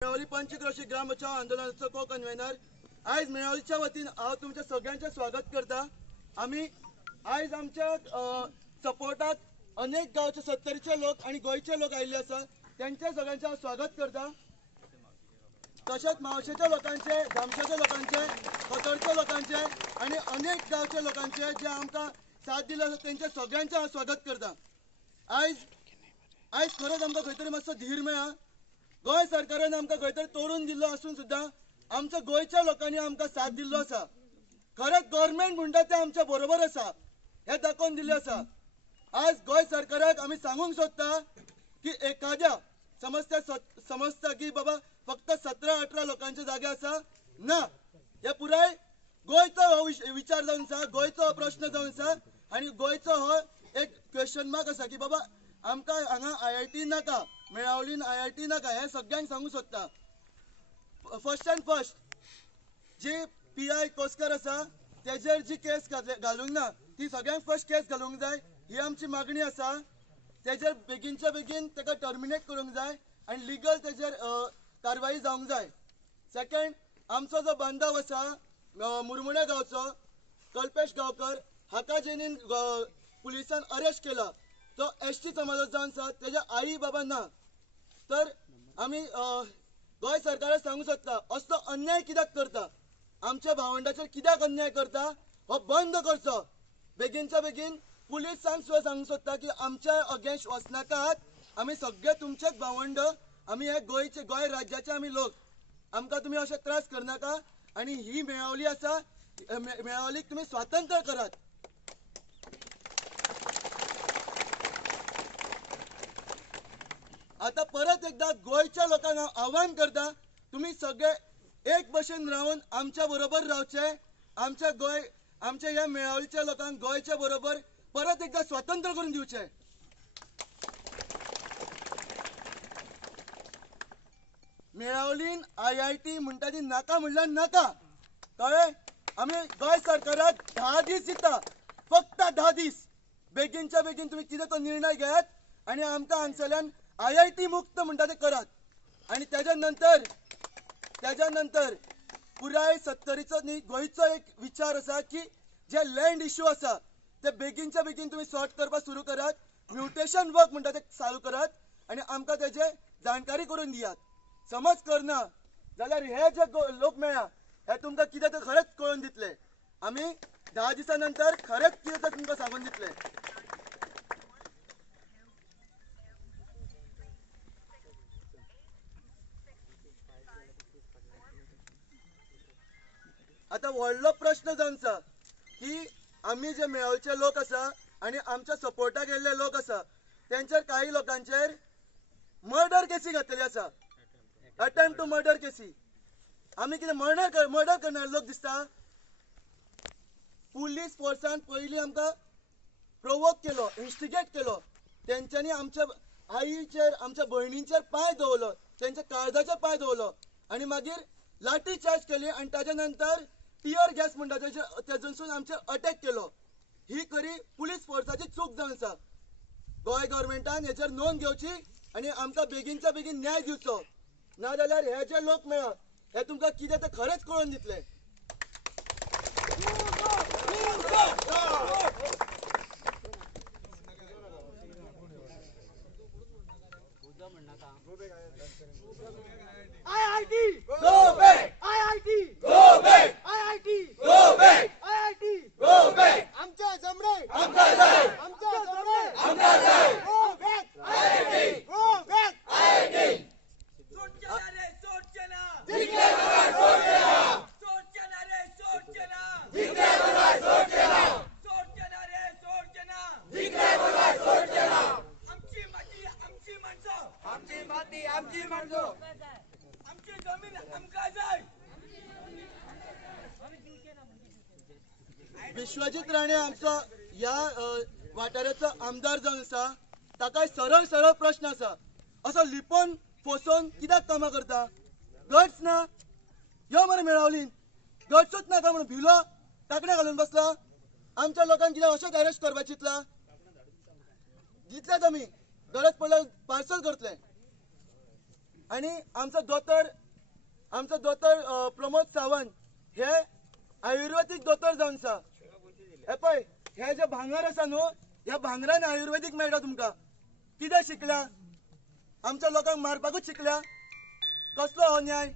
मेळावली पंचक्रोशी ग्राम बचाव आंदोलनाचो को कन्व्हेनर। आज मेळावलीच्या वतीन हांव तुमच्या सगळ्यांचे स्वागत करता। आम्ही आज आमच्या सपोर्टाक अनेक गावचे 70चे लोक आणि गोयचे लोक आयिल्ले आसा, त्यांचे सगळ्यांचे हांव स्वागत करता। तशेंच मावशेच्या लोकांचे, जामशाच्या लोकांचे, खतोडच्या लोकांचे आणि अनेक गावच्या लोकांचे जे आमकां साथ दिले आसा त्यांचे सगळ्यांचे हांव स्वागत करता। आज खरोच आमकां खंय तरी मातसो धीर मेळ्ळा। गोय सरकारान आमकां खंय तरी तोडून दिल्लो आसून सुद्दां आमच्या गोयच्या लोकांनी आमकां साथ दिल्लो आसा। खरेंच गव्हर्नमेंट म्हणटा ते आमच्या बरोबर आसा हे दाखोवन दिल्लें आसा। आज गोय सरकाराक आमी सांगूंक सोदता की एखाद्या समजता की बाबा फक्त 17-18 लोकांचे जागे आसा ना, हे पुराय गोयचो हो विचार जावन आसा, गोयचो हो प्रश्न जावन आसा आणि गोयचो हो एक क्वेश्चन मार्क आसा की बाबा आमकां हांगा IIT नाका, मेळावलीन IIT नाका, हे सगळ्यांक सांगूंक सोदता। फर्स्ट अँड फर्स्ट जी PI कोसकर आसा तेजेर जी केस घालूंक ना ती सगळ्यांक फर्स्ट केस घालूंक जाय, ही आमची मागणी आसा। तेजेर बेगीनच्या बेगीन ताका टर्मिनेट करूंक जाय आणि लिगल तेजेर कारवाई जावंक जाय। सेकंड, आमचो जो बांधव आसा मुरमुणे गांवचो कल्पेश गांवकर, हाका जेणीन पुलिसान अरेस्ट केला, तो ST समाजाचो जावन आसा, तेज्या आई बाबा ना। तर आमी गोय सरकाराक सांगूंक सोदता असलो अन्याय कित्याक करता, आमच्या भावंडाचेर कित्याक अन्याय करता, हो बंद करचो। बेगीनच्या बेगीन पुलिसांक सुद्दां सांगूंक सोदता की आमच्या अगेन्स्ट वचनाकात, आमी सगळे तुमचेच भावंड, आमी हे गोय राज्याचे आमी लोक, आमकां तुमी अशे त्रास करनाका आणि ही मेळावली आसा, मेळावलीक तुमी स्वातंत्र्य करात। आता परत एकदा गोयच्या लोकांना आव्हान करता, तुम्ही सगळे एक भशेन राहून आमच्या बरोबर रावचे, आमच्या या मेळावलीच्या लोकांक गोयच्या बरोबर परत एकदा स्वातंत्र्य करून दिवचे। मेळावलीन IIT म्हणटा ती नाका म्हणल्यार नाका, कळ्ळें? आमी गोय सरकाराक 10 दीस दिता, फक्त 10 दीस। बेगीनच्या बेगीन तुम्ही कितें तो निर्णय घेयात आणि आमकां हांगसरल्यान IIT मुक्त म्हणटा ते करात। आणि त्याच्या नंतर पुराय 70चो न्ही गोंयचो एक विचार आसा की जे लँड इश्यू आसा ते बेगीनच्या बेगीन तुम्ही सॉर्ट करपाक सुरू करात, म्युटेशन वर्क म्हणटा ते चालू करात आणि आमकां तेजे जाणकारी करून दियात। समज करना जाल्यार हे जे लोक मेळ्ळा हे तुमकां कितें ते खरेंच कळून दितले। आमी 10 दिसा नंतर खरेंच कितें ते तुमकां सांगून दितले। आता व्हडलो प्रश्न जावन आसा की आमी जे मेळावचे लोक आसा आणि आमच्या सपोर्टाक येयल्ले लोक आसा त्यांचेर काही लोकांचेर मर्डर केसी घातलेली आसा, अटेम्प्ट टू मर्डर केसी। आमी कितें मर्डर करणारे लोक दिसता? पुलीस फोर्सान पयलीं आमकां प्रोवोक केलो, इन्स्टिगेट केलो, तेंच्यांनी आमच्या आईचेर, आमच्या भयणींचेर पांय दवरलो, तेंच्या काळजाचेर पांय दवरलो आणि मागीर लाठी चार्ज केली आणि ताच्या नंतर टियर गॅस म्हणटा तेजूनसून आमचेर अटॅक केलो। ही खरी पुलीस फोर्साची चूक जावन आसा। गोय गव्हर्नमेंटान हेचेर नोंद घेवची आणि आमकां बेगीनच्या बेगीन न्याय दिवचो, नाजाल्यार हे जे लोक मेळ्ळा हे तुमकां कितें ते खरेंच कळून दितले। IIT go back, IIT go back, IIT go back, IIT go back, आमच्या जमणे आमका जाय, आमच्या जमणे आमका जाय, go back, IIT go back, IIT सोडचना रे सोडचना, जिंकले बघा सोडचना, सोडचना रे सोडचना, जिंकले बघा सोडचना, सोडचना रे सोडचना, जिंकले बघा सोडचना, आमची माती आमची माणसं, आमची माती आमची माणसं, आमची जमीन आमका जाय। विश्वजित राणे आमचो या वाठाराचो आमदार जावन आसा, ताका सरळ प्रश्न आसा, असो लिपोन फोसोन कित्याक कामां करता? गट्स ना? यो मरे मेळावलीन गट्सूच नाका म्हणून भिलो ताकड्या घालून बसला। आमच्या लोकांक कित्याक अशेंच अरेस्ट करपाक चिंतला? दितलेच आमी, गरज पडल्यार पार्सल करतले। आणि आमचो दोतोर प्रमोद सावंत हे आयुर्वेदिक दोतोर जावन आसा. हे पळय हे जे भांगर आसा न्हू ह्या भांगरान आयुर्वेदिक मेळटा तुमकां. कितें शिकल्या? आमच्या लोकांक मारपाकूच शिकल्या. कसलो हो न्याय?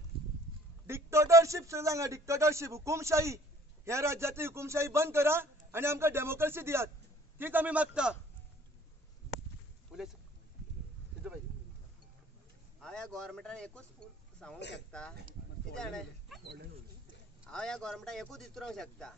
डिक्टेटरशिप सांगा, डिक्टेटरशिप, हुकुमशाही. ह्या राज्यातली हुकुमशाही बंद करा आणि आमकां डेमोक्रेसी दियात. तीच आमी मागता. हांव ह्या गव्हर्मेंटान एकूच सांगूंक शकता कितें जाणा हांव ह्या गव्हर्मेंटाक एकूच इचरोंक शकता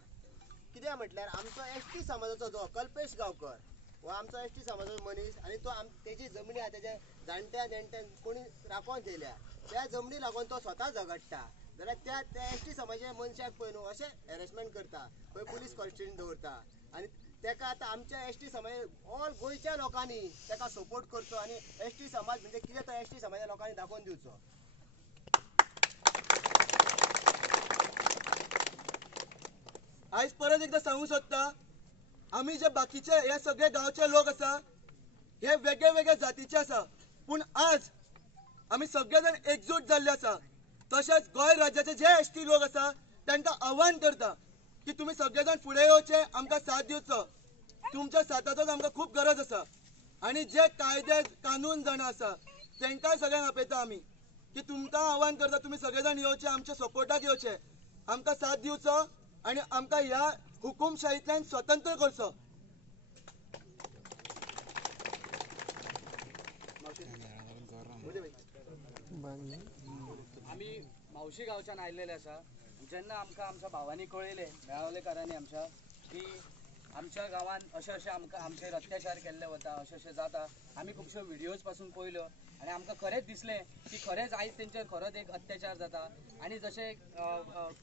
कित्याक म्हटल्यार आमचो एसटी समाजाचो जो कल्पेश गांवकर हो आमचो एसटी समाजाचो मनीस आनी तो तेजी जमनी आहा तेजे जाणट्या कोणी राखोन ठेयल्या त्या जमनी लागून तो स्वता झगडटा जाल्यार त्या एसटी समाजाच्या मनशाक पळय न्हू अशें हॅरेसमेंट करता खंय पुलीस कस्टडीन दवरता आनी तेका आतां आमच्या एसटी समाज ऑल गोंयच्या लोकांनी तेका सपोर्ट करचो आनी एसटी समाज म्हणजे कितें तो एसटी समाजा लोकांनी दाखोवन दिवचो. आयज परत एकदा सांगूंक सोदता आमी जे बाकीचे हे सगळे गांवचे लोक आसा हे वेगळे वेगळे जातीचे आसा पूण आज आमी सगळे जाण एकजूट जाल्ले आसा. तशेंच गोंय राज्याचे जे एसटी लोक आसा तांकां आव्हान करता की तुमी सगळे जाण फुडें येवचे, आमकां साथ दिवचो. तुमच्या साथाचो आमकां खूब गरज आसा. आनी जे कायदे कानून जाणा आसा तांकां सगळ्यांक आपयता आमी की तुमकां आव्हान करता तुमी सगळे जाण येवचे, आमच्या सपोर्टाक येवचे, आमकां साथ दिवचो आनी आमकां ह्या हुकुमशाहींतल्यान स्वतंत्र करचो. आम्ही मावशी गांवच्यान आयिल्ले आसा. जेन्ना आमकां आमच्या भावांनी कळयलें मेळावलेकारांनी आमच्या की आमच्या गांवान अशें आमचेर अत्याचार केल्ले वता, अशें जाता. आमी खुबश्यो व्हिडियोज पासून पळयल्यो आनी आमकां खरेंच दिसलें की खरेंच आयज तेंचेर खरोच एक अत्याचार जाता. आनी जशें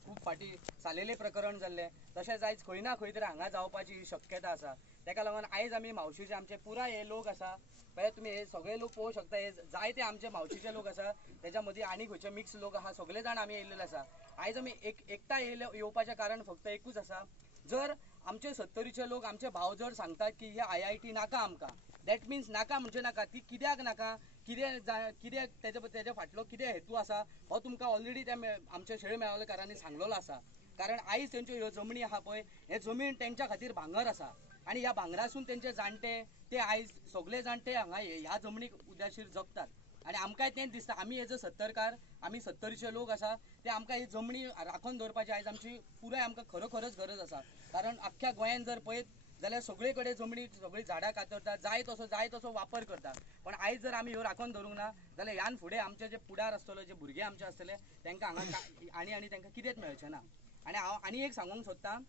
खूब फाटीं सालेले प्रकरण जाल्लें तशेंच आयज खंय ना खंय तरी हांगा जावपाची शक्यता आसा. ताका लागून आयज आमी मावशीचे आमचे पुराय हे लोक आसा पळय तुमी हे सगळे लोक पळोवंक शकता. हे जायते आमचे मावशीचे लोक आसा तेच्या मदीं आनी खंयचे मिक्स लोक आहा सगळे जाण आमी येयल्ले आसा. आयज आमी एकठांय येवपाचें कारण फक्त एकूच आसा. जर आमचे 70चे लोक आमचे भाव जर सांगतात की हे IIT नाका आमकां दॅट मिन्स नाका म्हणजे नाका. ती कित्याक नाका, कित्याक तेजे फाटलो कितें हेतू आसा हो तुमकां ऑलरेडी त्या आमच्या शेळे मेळावलेकारांनी सांगलेलो आसा. कारण आयज तेंच्यो ह्यो जमनी आहा पळय हे जमीन तेंच्या खातीर भांगर आसा आनी ह्या भांगरासून तेंचे जाणटे ते आयज सगळे जाणटे हांगा ह्या जमनीक उद्याशीर जगतात. आनी आमकांय तेंच दिसता आमी एज अ सत्तरकार आमी 70चे लोक आसा ते आमकां ही जमनी राखून दवरपाची आयज आमची पुराय आमकां खरोखरच गरज आसा. कारण आख्ख्या गोंयान जर पळयत जाल्यार सगळे कडेन जमनी सगळी झाडां कातरतात, जाय तसो वापर करतात. पण आयज जर आमी ह्यो राखून धरूंक ना जाल्यार ह्यान फुडें आमचे जे फुडार आसतलो जे भुरगे आमचे आसतले तांकां हांगा आनी तांकां कितेंच मेळचें ना. आनी हांव आनी एक सांगूंक सोदतां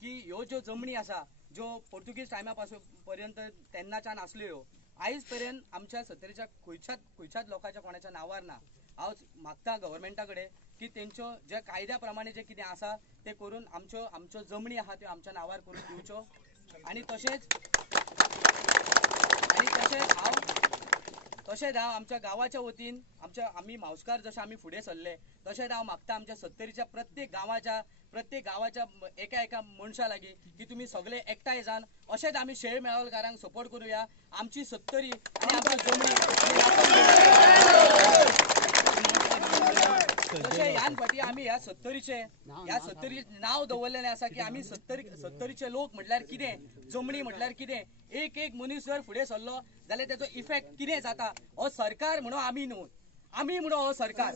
की ह्यो ज्यो जमनी आसा ज्यो पोर्तुगीज टायमा पर्यंत तेन्नाच्यान आसल्यो आयज पर्यंत आमच्या 70च्या खंयच्याच लोकांच्या कोणाच्या नांवार ना. हांव मागता गव्हर्मेंटा कडेन की तेंच्यो जे कायद्या प्रमाणे जे कितें आसा ते करून आमच्यो जमनी आहा त्यो आमच्या नांवार करून दिवच्यो. आनी तशेंच हांव आमच्या गांवाच्या वतीन आमी मावसकार जशे आमी फुडें सरले तशेंच हांव मागता आमच्या 70च्या प्रत्येक गांवाच्या एका मनशा लागीं की तुमी सगळे एकठांय जावन अशेंच आमी शेळ मेळावलकारांक सपोर्ट करुया. आमची 70 आनी आमची जमनी तशें ह्यान फाटीं आमी ह्या 70चे नांव दवरलेलें आसा की आमी 70चे लोक म्हटल्यार कितें, जमनी म्हटल्यार कितें. एक मनीस जर फुडें सरलो जाल्यार तेजो इफेक्ट कितें जाता हो सरकार म्हणून आमी न्हू, आमी म्हणून हो सरकार.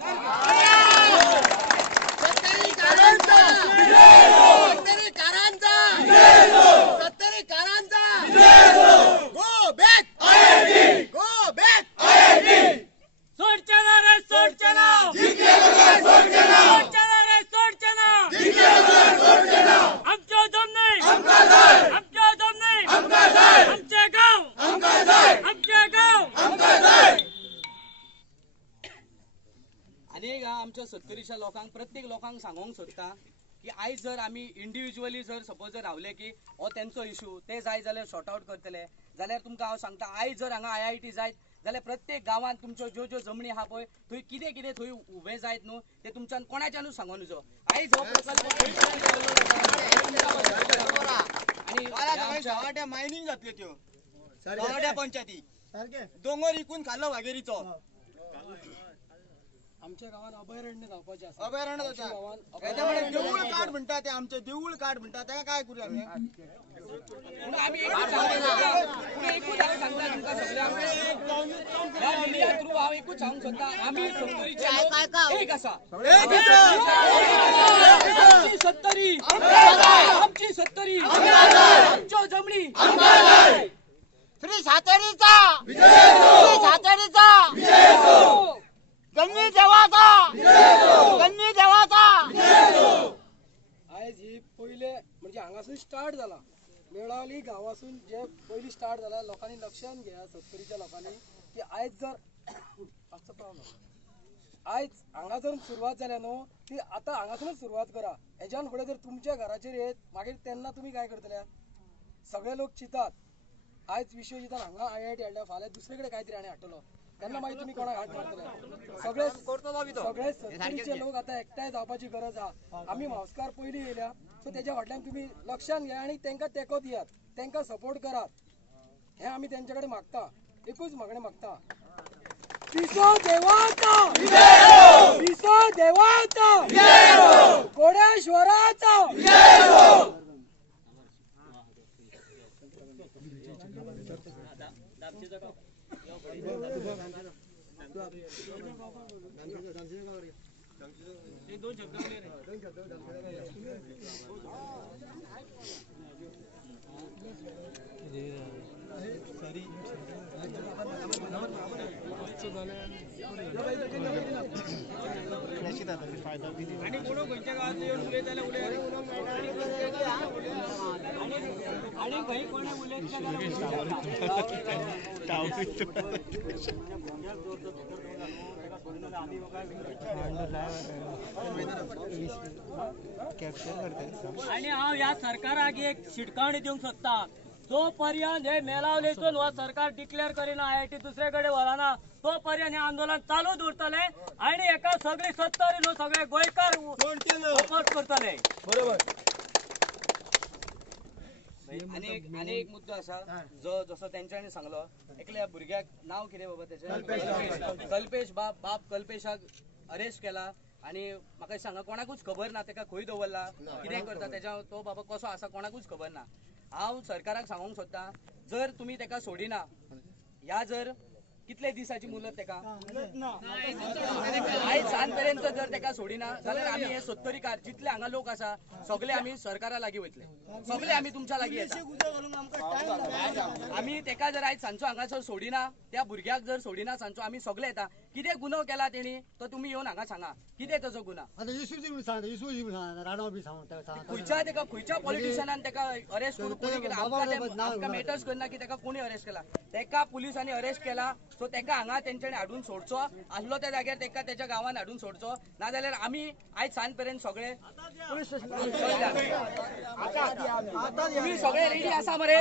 आनी आमच्या 70च्या लोकांक प्रत्येक लोकांक सांगूंक सोदता की आयज जर आमी इंडिव्हिज्युअली जर सपोज जर रावले की हो तेंचो इशू ते जाय जाल्यार सॉर्ट आउट करतले जाल्यार तुमकां हांव सांगता आयज जर हांगा IIT जायत जाल्यार प्रत्येक गांवांत तुमच्यो ज्यो जमनी आहा पळय थंय कितें थंय उबें जायत न्हू ते तुमच्यान कोणाच्यानूच सांगो नजो. आयज हो प्रकल्प मायनिंग जातल्यो त्यो पंचायती दोंगर इकून खाल्लो वाघेरीचो आमच्या गावात अभयारण्य जावपाचे आसा. अभयारण्य आमच्या जाता गावात त्याच्यामुळे अभयारण्य देऊळ काढ म्हणतात ते आमचे देऊळ काढ म्हणतात त्याला काय करूया आम्ही आम्ही एकूच सांगता तुमका सगळ्यांक ह्या मीडिया थ्रू हांव एकूच सांगूंक सोदता आम्ही सत्तरीचे लोक एक आसा आमची सत्तरी आमची सत्तरी आमच्यो जमणी श्री सातेरीचा श्री सातेरीचा गणवी देवाचा गणवी देवाचा आयज ही पहिले म्हणजे हांगासून स्टार्ट जाला मेळावली गावासून जे पयली स्टार्ट जाला लोकांनी लक्षात घ्या सत्तरीच्या लोकांनी की आयज जर असं पावलो आयज हांगा जर सुरवात जाल्या न्हू ती आतां हांगासूनच सुरवात करा हेज्यान फुडें जर तुमच्या घराचेर येत मागीर तेन्ना तुमी काय करतले सगळे लोक चितात आयज विश्वजितान हांगा IIT हाडल्या फाल्यां दुसरे कडेन कांय तरी आनी हाडटलो तेन्ना मागीर तुमी कोणाक हात मारतले सगळे सत्तरीचे लोक आतां एकठांय जावपाची गरज आहा आमी मावस्कार पयलीं येयल्या सो तेज्या फाटल्यान तुमी लक्षान घ्या आनी तांकां तेंको दियात तांकां सपोर्ट करात हें आमी तेंचे कडेन मागता एकूच मागणें मागता पिसो देवाचा पिसो देवाचा कोडेश्वराचा आणि हांव ह्या सरकाराक एक शिटकावणी दिवंक सोदता जो पर्यंत हे मेळावलेसून हो सरकार डिक्लेअर करिना IIT दुसरे कडेन व्हराना तो पर्यंत हे आंदोलन चालूच उरतले आणि एका सगळी सत्तरी न्हू सगळे गोंयकार सपोर्ट करतले आणि एक मुद्दो आसा जो जसो तेंच्यांनी सांगलो एकल्या भुरग्याक नाव कितें बाबा तेचें कल्पेश बाप कल्पेशाक अरेस्ट केला आणि म्हाका सांगा कोणाकूच खबर ना तेका खंय दवरला कितें करता तेच्या तो बाबा कसो आसा कोणाकूच खबर ना हांव सरकाराक सांगूंक सोदता जर तुमी तेका सोडिना ह्या जर कितले दिसाची मुदत तेका आयज सांज पर्यंत जर तेका सोडिना जाल्यार आमी हे सत्तरीकार जितले हांगा लोक आसा सगळे आमी सरकारा लागीं वयतले सगळे आमी तुमच्या लागीं येता आमी तेका जर आयज सांजचो हांगासर सोडिना त्या भुरग्याक जर सोडिना सांजचो आमी सगळे येता कितें गुन्हो केला तेणी तो तुमी येवन हांगा सांगा कितें ताचो गुन्हा खंयच्या तेका खंयच्या पॉलिटिशियनान तेका अरेस्ट करून कोणी केला आमकां मॅटर्स करना की तेका कोणी अरेस्ट केला तेका पुलिसांनी अरेस्ट केला सो तेका हांगा तेंच्यांनी हाडून सोडचो आसलो त्या जाग्यार तेका तेच्या गांवांत हाडून सोडचो नाजाल्यार आमी आयज सांज पर्यंत सगळे तुम्ही सगळे रेडी आसा मरे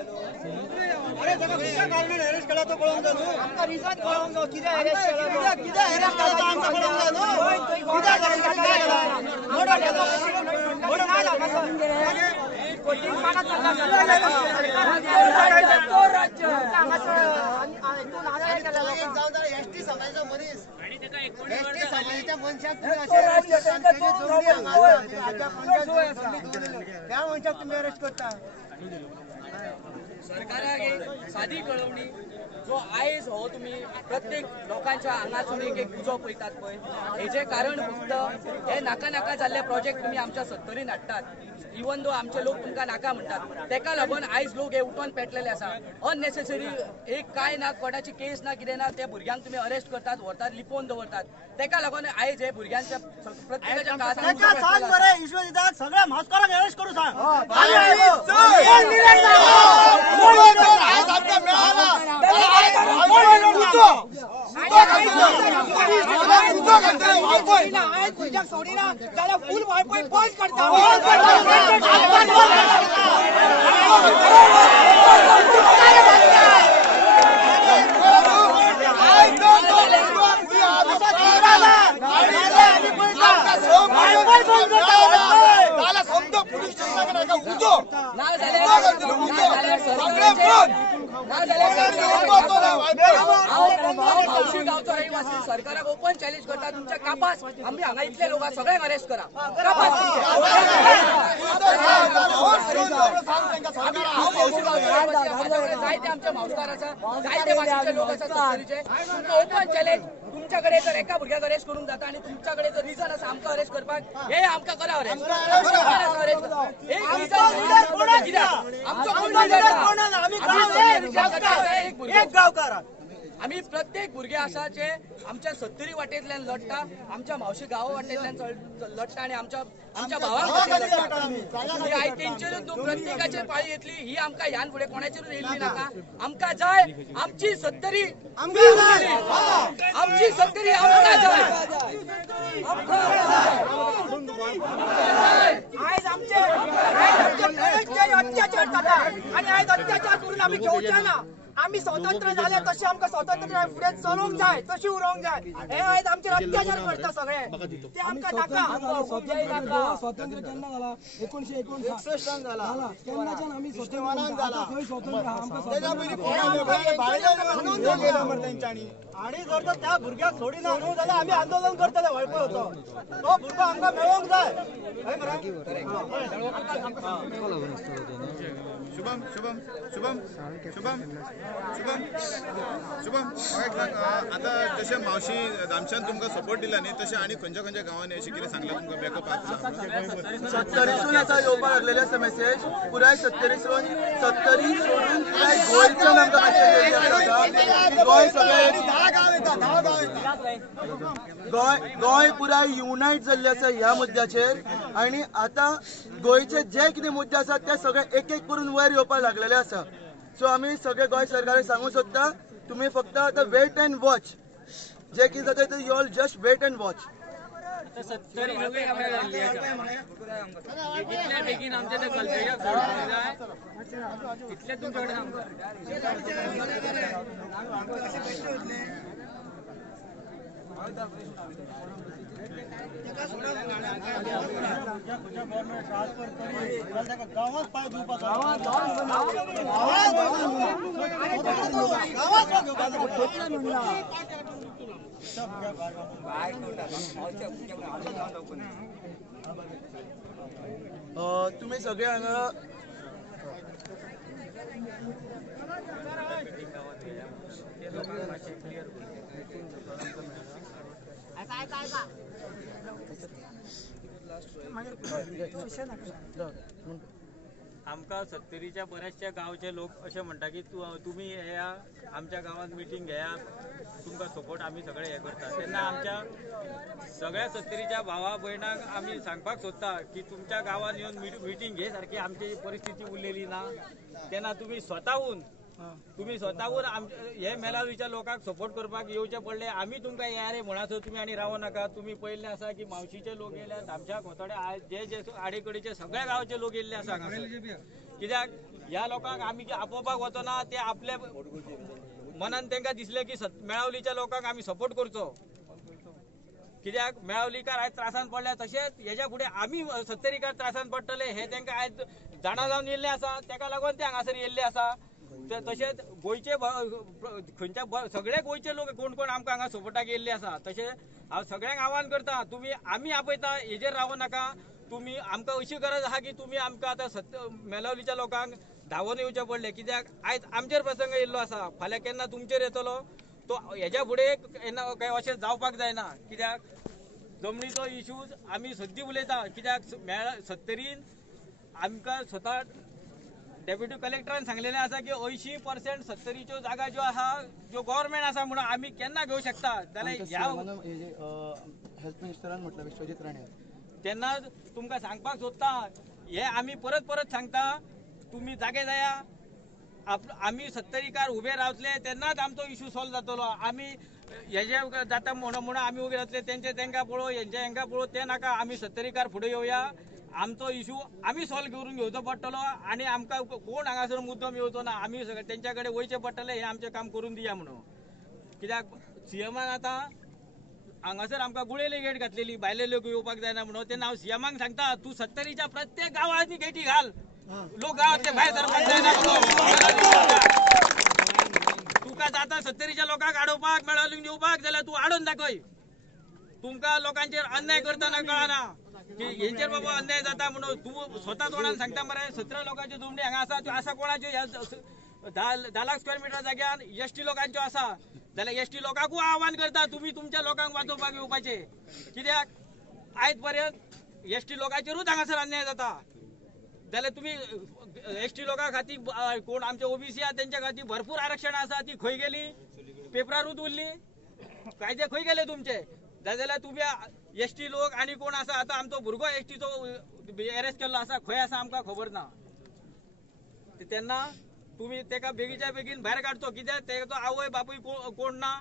अरे त्याला कुठल्या कारणाने अरेस्ट केला तो कळून जातो आमका रिझन कळून जातो किती अरेस्ट केला किती अरेस्ट केला आमका कळून जातो किती अरेस्ट केला मोडा केला मोडा नाही लागला कोटिंग मागा चालला तो राज्य तू नादा केला जाऊ दे एसटी समाजाचा मनीस आणि त्याका एसटी समाजाच्या मनशाक तुम्ही असे जोडली त्या मनशाक तुम्ही अरेस्ट करता सरकाराक एक सादी कळवणी जो आयज हो तुम्ही प्रत्येक लोकांच्या आंगासून एक उजो पळयतात पळय हेजे कारण फक्त हे नाका नाका जाल्ले प्रोजेक्ट तुम्ही आमच्या सत्तरीन हाडटात इवन दो आमचे लोक तुमकां नाका म्हणटात तेका लागून आयज लोक हे उठोवन पेटलेले आसा अननेसेसरी एक काय ना कोणाची केस ना कितें ना त्या भुरग्यांक तुम्ही अरेस्ट करतात व्हरतात लिपोवन दवरतात तेका लागून आयज हे भुरग्यांच्या प्रत्येकाच्या विश्वजिताक सगळ्या मास्करांक अरेस्ट करू सांग सोडीना त्याला फुल पॉइंट करता समजो सरकारचा उजो ना जाल्यार मावशी गावचो रहिवासी सरकाराक ओपन चॅलेंज करता तुमच्या कापास आम्ही हांगा इतले लोक सगळ्यांक अरेस्ट करा कापास मावशी गावचो जायते आमचे मावसकार आसा जायते भाशेचे लोक आसात सत्तरीचे ओपन चॅलेंज तुमच्याकडे जर एका भुरग्याक अरेस्ट करूंक जाता आणि तुमच्याकडे जर रिझन आसा आमकां अरेस्ट करपाक हे आमकां करा अरेस्ट एक रिझन कित्याक आमचो आम्ही प्रत्येक भुरगे आसा जे आमच्या सत्तरी वाटेंतल्यान लढटा आमच्या मावशी गांवा वाटेंतल्यान लढटा आणि आमच्या भावांक खातीर लढटा आयज तेंचेरूच न्हू प्रत्येकाचेर पाळी येतली ही आमकां ह्यान फुडें कोणाचेरूच येयल्ली नाका आमकां जाय आमची सत्तरी आमची सत्तरी आमकां जाय आयज आमचे अत्याचार जाता आणि आयज अत्याचार करून आम्ही जेवचे ना आम्ही स्वतंत्र झाले तसे आमकां स्वतंत्र फुडें चलूंक जाय तशी उरोंक जाय हे आयज आमचेर अत्याचार करता सगळे ते आमकां नाका स्वातंत्र्य केन्ना जाला 1961 जाला केन्नाच्यान आमी स्वतंत्र जाला खंय स्वतंत्र आणि जर तर त्या भुरग्याक सोडिना न्हू जाल्यार आमी आंदोलन करतले वळपय होतो तो भुरगो आमकां मेळोंक जाय शुभम शुभम शुभम शुभम शुभम शुभम म्हाका एक सांग आतां जशें मावशी रामशान तुमकां सपोर्ट दिला न्ही तशें आनी खंयच्या खंयच्या गांवांनी अशें कितें सांगलां तुमकां बॅकअप आसा सत्तरीसून आता येवपाक लागलेले आसा मेसेज पुराय सत्तरी सोडून पुराय गोंयच्यान आमकां मेसेज आसा गोंय सगळे गोंय पुराय युनायट जाल्ले आसा ह्या मुद्द्याचेर आणि आता गोंयचे जे कितें मुद्दे आसात ते सगळे एक एक करून वयर येवपाक लागलेले आसा सो आमी सगळे गोंय सरकाराक सांगूंक सोदता तुमी फक्त आतां वेट अँड वॉच जे कितें जाता ते you all just wait and watch सत्तरी इतल्या बेगीन आमच्या त्या कल्पेशाक सोडूंक जाय इतले तुमच्याकडे गावात पाय दिवपाचो तुम्ही सगळे हांगा आमकां सत्तरीच्या बऱ्याचशा गांवचे लोक असे म्हणटा की तुम्ही ह्या आमच्या गावात मिटींग घेयात तुमकां सपोर्ट आमी सगळे हे करता तेन्ना आमच्या सगळ्या सत्तरीच्या भावा भयणांक आमी सांगपाक सोदता की तुमच्या गावात येवन मिटींग घे सारखी आमची परिस्थिती उरलेली ना तेन्ना तुम्ही स्वताहून हे मेलावलीच्या लोकांक सपोर्ट करपाक येवचे पडले आमी तुमकां या रे म्हणासो तुम्ही आनी रावो नाका तुम्ही पयले आसा की मावशीचे लोक येयल्यात आमच्या खोतोड्या जे आडेकडीचे सगळ्या गांवचे लोक येयल्ले आसा कित्याक ह्या लोकांक आमी आपोवपाक वचना ते आपल्या मनान तांकां दिसले की मेळावलीच्या लोकांक आमी सपोर्ट करचो कित्याक मेळावलीकार आयज त्रासान पडल्या तशेंच हेच्या फुडें आमी सत्तरीकार त्रासान पडटले हे तांकां आयज जाणा जावन येयल्ले आसा ताका लागून ते हांगासर येयल्ले आसा तशेंच गोंयचे खंयच्या सगळे गोंयचे लोक कोण कोण आमकां हांगा सपोर्टाक येयल्ले आसा तशें हांव सगळ्यांक आव्हान करता तुम्ही आमी आपयता हेजेर रावो नाका तुम्ही आमकां अशी गरज आहा की तुम्ही आमकां आतां मेलावलीच्या लोकांक धांवून येवचें पडलें कित्याक आयज आमचेर प्रसंग येयल्लो आसा फाल्यां केन्ना तुमचेर येतलो तो हेच्या फुडें केन्ना काय अशें जावपाक जायना कित्याक जमनीचो इश्यूज आमी सद्दी उलयता कित्याक सत्तरीन आमकां स्वता डेप्युटी कलेक्टरान सांगलेलें आसा की 80% सत्तरीच्यो जागा ज्यो आसा ज्यो गव्हर्नमेंट आसा म्हणून आमी केन्ना घेवंक शकता जाल्यार ह्या हेल्थ मिनिस्टरान म्हटलं विश्वजीत राणे तेन्ना तुमकां सांगपाक सोदता हे आमी परत परत सांगता तुम्ही जागे जाया आमी सत्तरीकार उबे रावतले तेन्नाच आमचो इश्यू सॉल्व जातलो आमी हेजे जाता म्हणून आमी उबे रावतले तेंचे तांकां पळोव हेंच्या पळोव ते नाका आमी सत्तरीकार फुडें येवया आमचो इश्यू आमी सॉल्व करून घेवचो पडटलो आणि आमकां कोण हांगासर मुद्दम येवचो ना आमी सगळे तेंच्या कडेन वयचे पडटले हे आमचें काम करून दिया म्हणून कित्याक सीएमान आतां हांगासर आमकां गुळेली गेट घातलेली भायले लोक येवपाक जायना म्हणून तेन्ना हांव सीएमाक सांगता तूं 70च्या प्रत्येक गांवांनी गेटी घाल लोक गांवांतले भायर सरपाक जायना तुका जाता 70च्या लोकांक आडोवपाक मेळावलीक येवपाक जाल्यार तूं आडोवन दाखय तुमकां लोकांचेर अन्याय करतना कळना की हेंचेर बाबा अन्याय जाता म्हणून तूं स्वता तोंडान सांगता मरे 17 लोकांची झुंबडी हांगा आसा त्यो आसा कोणाच्यो 10 लाख स्क्वेअर मिटर जाग्यान एसटी लोकांच्यो आसा जाल्यार एसटी लोकांकूय आव्हान करता तुम्ही तुमच्या लोकांक वाचोवपाक येवपाचे कित्याक आयज पर्यंत एसटी लोकांचेरूच हांगासर अन्याय जाता जाल्यार तुम्ही एसटी लोकां खातीर कोण आमचे ओबीसी आहा तेंच्या खातीर भरपूर आरक्षणां आसा ती खंय गेली पेपरारूच उरली कायदे खंय गेले तुमचे जाल्यार तुम्ही एसटी लोक आनी कोण आसा आतां आमचो भुरगो एसटीचो अरेस्ट केल्लो आसा खंय आसा आमकां खबर ना तेन्ना तुम्ही तेका बेगीच्या बेगीन भायर काडचो कित्याक तेजो आवय बापूय कोण ना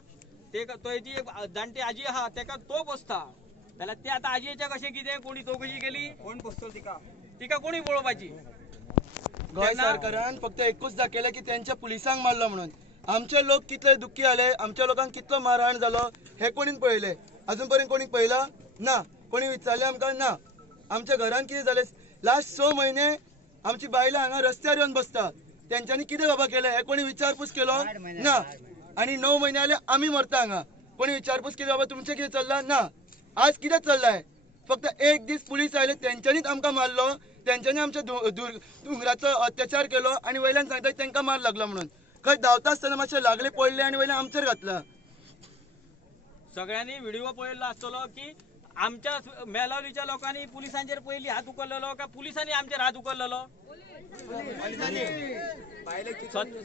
ती जाणटी आजी आहा तेका तो बसता जाल्यार ते आतां आजयेच्या कशें कितें कोणी चौकशी केली कोण बसतो तिका कोणी पळोवपाची गोंय सरकारान फक्त एकूच दाखयलें की तेंच्या पुलिसांक मारलो म्हणून आमचे लोक कितले दुख्खी जाले आमच्या लोकांक कितलो मारहाण जालो हे कोणीन पळयले अजून पर्यंत कोणी पळयला ना कोणी विचारले आमकां ना आमच्या घरान कितें जालें लास्ट 6 म्हयने आमची बायलां हांगा रस्त्यार येवन बसता तेंच्यांनी कितें बाबा केलें हे कोणी विचारपूस केलो ना आनी 9 म्हयने जाले आमी मरता हांगा कोणी विचारपूस केली बाबा तुमचें कितें चल्लां ना आज कितें चल्लाय फक्त एक दीस पुलीस आयले तेंच्यांनीच आमकां मारलो तेंच्यांनी आमच्या दोंगराचो अत्याचार केलो आनी वयल्यान सांगता तेंकां मार लागलो म्हणून खंय धांवता आसतना मातशें लागले पडले आनी वयल्यान आमचेर घातला सगळ्यांनी व्हिडिओ पळयल्लो आसतलो की आमच्या मेलावलीच्या लोकांनी पुलिसांचेर पयलीं हात उखललेलो का पुलिसांनी आमचेर हात उखललेलो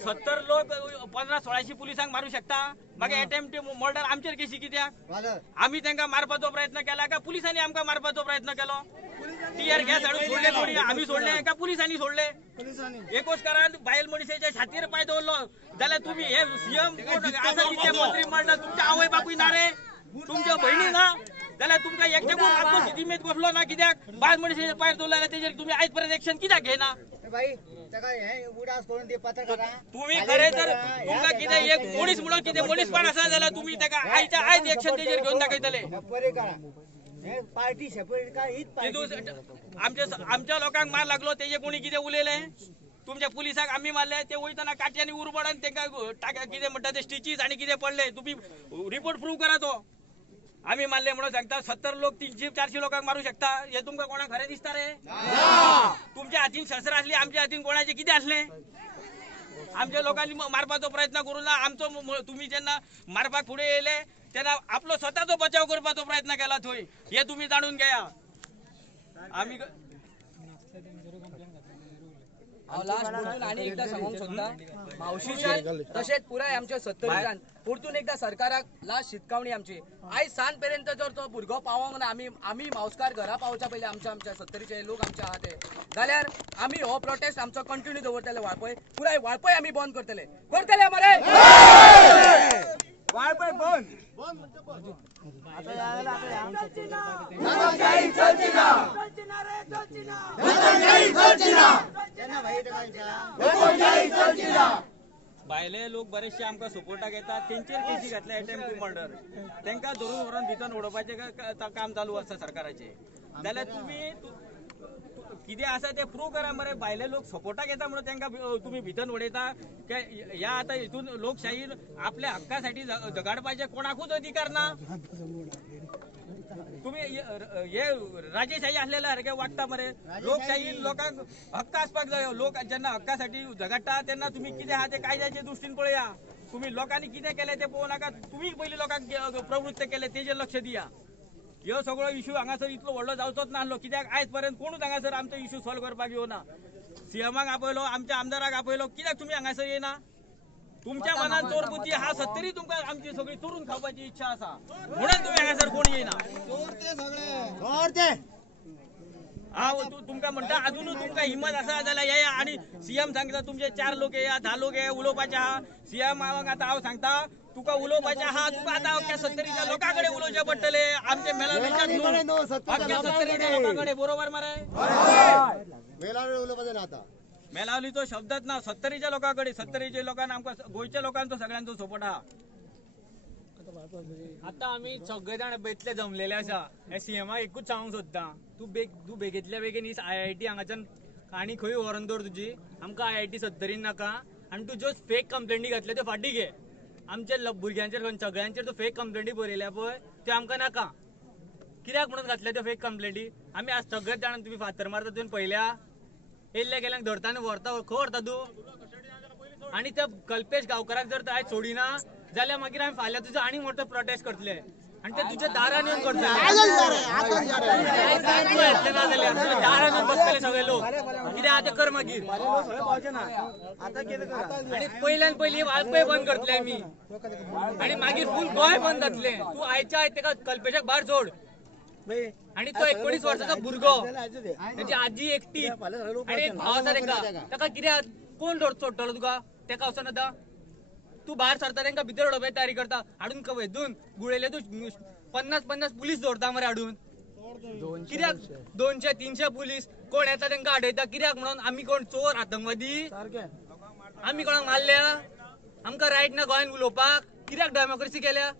70 लोक 15-16 पुलिसांक मारू शकता मागीर अटेम्प्ट मर्डर आमचेर केसी कित्याक आमी तांकां मारपाचो प्रयत्न केला का पुलिसांनी आमकां मारपाचो प्रयत्न केलो टियर गॅस हाडून सोडले कोणी आमी सोडले का पुलिसांनी सोडले एकोच कारण बायल मनीसाच्या छातीर पांय दवरलो जाल्यार तुम्ही हे सीएम आसा तितले मंत्री मंडळ तुमच्या आवय बापूय ना रे तुमच्या बहिणी ना जाल्यार तुमकां एकटे कोण आत्मो सिटीमेत बसलो ना कित्याक बायल मनीसाचे पांय दवरले तेजेर तुम्ही आयज पर्यंत एक्शन कित्याक घेना तुम्ही खरे तर तुमकां कितें एक मनीस म्हणून कितें मनीसपण आसा जाल्यार तुम्ही ताका आयच्या आयज एक्शन तेजेर घेवन दाखयतले पार्टी सेपरेट का हीच आमच्या लोकांक मार लागलो तेजे कोणी कितें उलयले तुमच्या पुलिसांक आम्ही मारले ते वयतना काट्यांनी उरबडान तांकां कितें म्हणटा ते स्टिचीस आनी कितें पडले तुम्ही रिपोर्ट प्रूव्ह करा तो आम्ही मारले म्हणून सांगता 70 लोक 300-400 लोकांक मारू शकता हे तुमकां कोणाक खरें दिसता रे तुमच्या हातीन शस्त्र आसली आमच्या हातीन कोणाचे कितें आसले आमच्या लोकांनी मारपाचो प्रयत्न करू ना आमचो तुम्ही जेन्ना मारपाक फुडें येयले तेन्ना आपलो स्वताचो बचाव करपाचो प्रयत्न केला थंय हे तुम्ही जाणून घेया आमी हांव लास्ट परतून आनी एकदा सांगूंक सोदता मावशीच्या तशेंच पुराय आमच्या 70च्यान परतून एकदा सरकाराक लास्ट शिटकावणी आमची आयज सांज पर्यंत जर तो भुरगो पावोंक ना आमी मावसकार घरा पावच्या पयलीं आमच्या 70चे लोक आमचे आहा ते जाल्यार आमी हो प्रोटेस्ट आमचो कंटिन्यू दवरतले वाळपय पुराय वाळपय आमी बंद करतले मरे वाळपय बंद भायले लोक बरेचशे आमकां सपोर्टाक येतात तेंचेर केसी घातल्या अटेम्प्ट टू मर्डर तांकां धरून व्हरून भितर उडोवपाचें काम चालू आसा सरकाराचे जाल्यार तुम्ही कितें आसा ते प्रूव करा मरे भायले लोक सपोर्टाक येता म्हणून तांकां तुम्ही भितर उडयता ह्या आतां हितून लोकशाहीन आपल्या हक्कासाठी झगडपाचे कोणाकूच अधिकार ना तुम्ही हे राजेशाही असलेल्या सारखे वागता मरे लोकशाही लोकांक हक्क आसपाक जाय लोक जेन्ना हक्कासाठी झगडटा तेन्ना तुम्ही कितें आहा ते कायद्याचे दृश्टीन पळया तुम्ही लोकांनी कितें केलें ते पळोवं नाका तुम्ही पयलीं लोकांक प्रवृत्त केले तेजेर लक्ष दिया ह्यो सगळो इश्यू हांगासर इतलो व्हडलो जावचोच नासलो कित्याक आयज पर्यंत कोणूच हांगासर आमचो इश्यू सॉल्व करपाक येवना सीएमाक आपयलो आमच्या आमदाराक आपयलो कित्याक तुम्ही हांगासर येना तुमच्या मनात चोर बुद्धी हा 70 तुमकां आमची सगळी चोरून खावपाची इच्छा आसा म्हणून तुम्ही हांगासर कोण येना तुमकां म्हणटा अजूनच तुमकां हिम्मत आसा जाल्यार येया आनी सीएम सांगता तुमचे 4 लोक येया 10 लोक येया उलोवपाचे आहा सीएम आतां हांव सांगता तुका उलोवपाचे आहा तुका आतां अख्ख्या 70च्या लोकां कडेन उलोवचे पडटले आमचे मेलावलीच्या अख्ख्या 70च्या लोकां कडेन बरोबर मरे मेलावली उलोवपाचे ना आता मेलावलीचो शब्दच ना 70च्या लोकां कडेन 70च्या लोकांना आमकां गोंयच्या लोकांचो सगळ्यांचो सपोर्ट आहा आता आम्ही सगळे जाण बेतले जमलेले आसा हे सीएमाक एकूच सांगूंक सोदता तू बेगीतल्या बेगीन ही IIT हांगाच्यान आनी खंय व्हरून दवर तुजी आमकां IIT सत्तरीन नाका आनी तू ज्यो फेक कंप्लेंटी घातल्या त्यो फाटीं घे आमच्या भुरग्यांचेर सगळ्यांचेर तू फेक कंप्लेंटी बरयल्या पळय त्यो आमकां नाका कित्याक म्हणून घातल्या त्यो फेक कंप्लेंटी आमी आज सगळेच जाण तुम्ही फातर मारता तुवें पळयल्या येयल्ल्या गेल्यांक धरता आनी व्हरता खंय व्हरता तूं आनी त्या कल्पेश गांवकाराक जर आयज सोडिना जाल्यार मागीर आमी फाल्यां तुजो आनी मोठो प्रोटेस्ट करतले आनी ते तुज्या दारान येवन करतले दारान येवन बसतले सगळे लोक कितें आतां कर मागीर आनी पयल्यान पयली वाळपय बंद करतले आमी आनी मागीर फूल गोंय बंद जातले तूं आयच्या आयज ताका कल्पेशाक भायर सोड आणि तो 19 वर्षाचा भुरगो त्याची आजी एकटी आणि एक भाव आसा ताका कित्याक कोण सोडटलो तुका ताका वचून आता तू भायर सरता तांकां भितर उडोवपाची तयारी करता हाडून हेतून गुळेले तू 50 पुलीस दवरता मरे हाडून कित्याक 200-300 पुलीस कोण येता तांकां आडयता कित्याक म्हणून आमी कोण चोर आतंकवादी आमी कोणाक मारल्या आमकां रायट ना गोंयान उलोवपाक कित्याक डेमोक्रेसी केल्या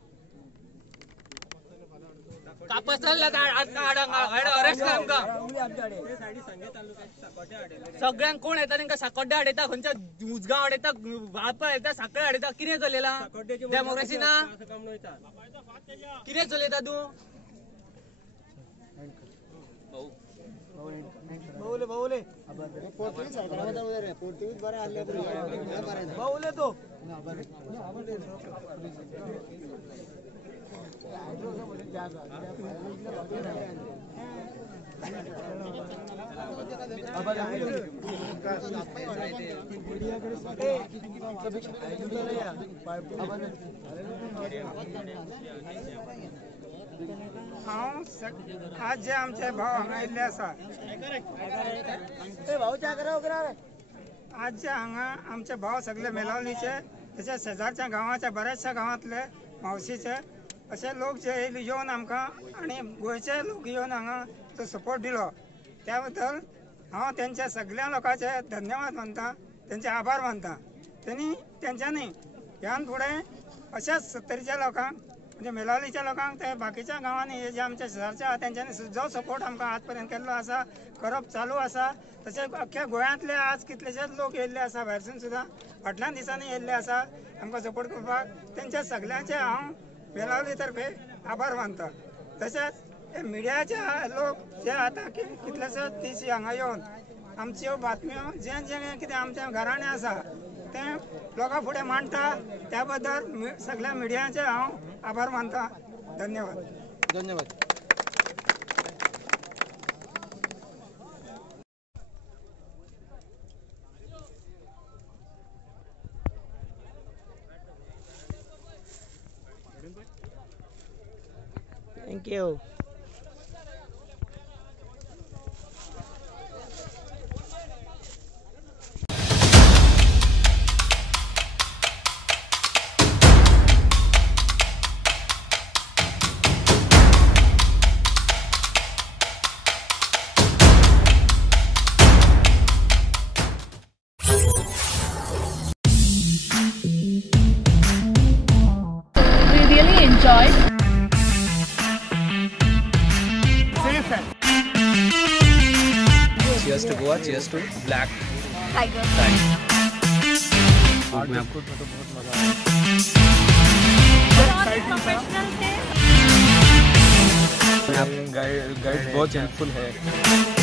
कापास अरेस्ट आमकां सगळ्यांक कोण येता तांकां साकोड्डे हाडयता खंयच्या उजगांव हाडयता वाळपा हाडयता साखळे हाडयता कितें चलयला डेमोक्रेसी ना कितें चलयता तूं आज जे आमचे भाव हांगा आयिल्ले आसा आज जे हांगा आमचे भाव सगळे मेलावलीचे तशेंच शेजारच्या गांवाच्या बऱ्याचशा गांवांतले मावशीचे असे लोक जे येवन आमकां आनी गोंयचे लोक येवन हांगा तो सपोर्ट दिलो त्या बद्दल हांव तेंच्या सगळ्या लोकांचे धन्यवाद मानता तेंचे आभार मानता तेंच्यांनी ह्यान फुडें अशाच सत्तरीच्या लोकांक म्हणजे मेलावलीच्या लोकांक ते बाकीच्या गांवांनी हे जे आमच्या शेजारचे आहा तेंच्यांनी जो सपोर्ट आमकां आज पर्यंत केल्लो आसा करप चालू आसा तशेंच अख्ख्या गोंयांतले आज कितलेशेच लोक येयल्ले आसा भायरसून सुद्दां फाटल्यान दिसांनी येयल्ले आसा आमकां सपोर्ट करपाक तेंच्या सगळ्यांचे हांव मेलावली तर्फे आभार मानता तशेंच मिडियाचे लोक जे आतां कितलेशेच दीस हांगा येवन आमच्यो बातम्यो जें जें कितें आमच्या घराणें आसा तें लोकां फुडें मांडटा त्या बद्दल सगळ्या मिडियाचे हांव आभार मानता धन्यवाद thank you enjoyed. Cheers to Goa, cheers to Black Tiger. में आपको तो बहुत मजा प्रोफेशनल थे। आया गाइड बहुत हेल्पफुल है।